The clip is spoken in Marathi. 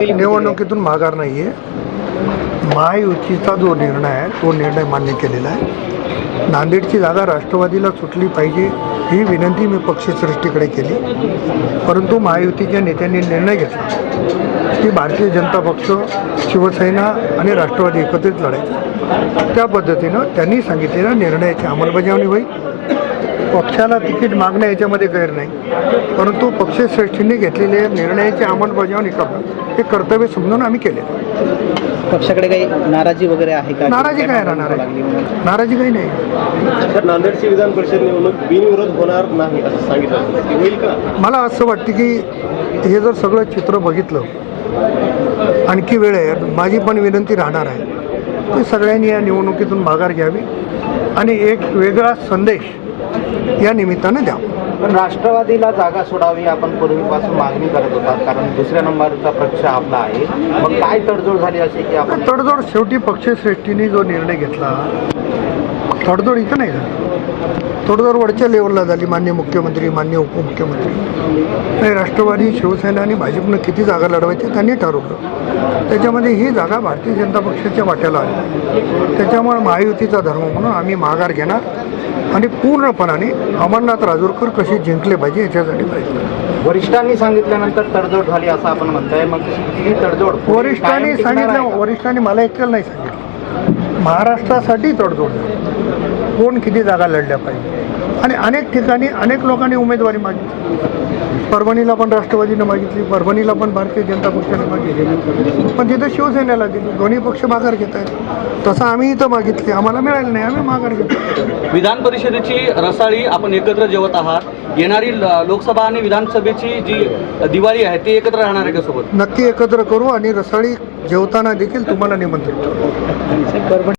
निवडणुकीतून माघार नाही आहे. महायुतीचा जो निर्णय आहे तो निर्णय मान्य केलेला आहे. नांदेडची जागा राष्ट्रवादीला सुटली पाहिजे ही विनंती मी पक्षश्रेष्ठीकडे केली, परंतु महायुतीच्या नेत्यांनी निर्णय घेतला की भारतीय जनता पक्ष, शिवसेना आणि राष्ट्रवादी एकत्रित लढायचं. त्या पद्धतीनं त्यांनी सांगितलेल्या निर्णयाची अंमलबजावणी होईल. पक्षाला तिकीट मागणं याच्यामध्ये गैर नाही, परंतु पक्षश्रेष्ठींनी घेतलेल्या निर्णयाची अंमलबजावणी करणं हे कर्तव्य समजून आम्ही केले. पक्षाकडे काही नाराजी वगैरे आहे का? नाराजी काय राहणार आहे? नाराजी काही नाही. तर नांदेडची विधान परिषद निवडणूक बिनविरोध होणार नाही असं सांगितलं, ते होईल का? मला असं वाटतं की हे जर सगळं चित्र बघितलं, आणखी वेळ आहे. माझी पण विनंती राहणार आहे की सगळ्यांनी या निवडणुकीतून माघार घ्यावी आणि एक वेगळा संदेश या निमित्तानं द्यावा. पण राष्ट्रवादीला जागा सोडावी आपण पूर्वीपासून मागणी करत होता, कारण दुसऱ्या नंबरचा पक्ष आपला आहे. मग काय तडजोड झाली अशी की आपण तडजोड शेवटी पक्षश्रेष्ठींनी जो निर्णय घेतला, तडजोड इथं नाही झाली. तडजोड वरच्या लेवलला झाली. माननीय मुख्यमंत्री, माननीय उपमुख्यमंत्री नाही, राष्ट्रवादी, शिवसेना आणि भाजपनं किती जागा लढवायच्या त्यांनी ठरवलं. त्याच्यामध्ये ही जागा भारतीय जनता पक्षाच्या वाट्याला आली. त्याच्यामुळे महायुतीचा धर्म म्हणून आम्ही माघार घेणार आणि पूर्णपणाने अमरनाथ राजूरकर कसे जिंकले पाहिजे याच्यासाठी प्रयत्न. वरिष्ठांनी सांगितल्यानंतर तडजोड झाली असं आपण म्हणताय. मग ही तडजोड वरिष्ठांनी सांगितलं, वरिष्ठांनी मला एकट्याला नाही सांगितलं, महाराष्ट्रासाठी तडजोड झाली. कोण किती जागा लढल्या पाहिजे आणि अनेक ठिकाणी अनेक लोकांनी उमेदवारी मागितली. परभणीला पण राष्ट्रवादीनं मागितली, परभणीला पण भारतीय जनता पक्षाने मागितली, पण तिथं शिवसेनेला दिली. दोन्ही पक्ष माघार घेत आहेत. तसं आम्ही इथं मागितली, आम्हाला मिळालं नाही, आम्ही माघार घेतो. विधान परिषदेची रसाळी आपण एकत्र जेवत आहात. येणारी लोकसभा आणि विधानसभेची जी दिवाळी आहे ते एकत्र राहणार आहे का सोबत? नक्की एकत्र करू आणि रसाळी जेवताना देखील तुम्हाला निमंत्रित करू.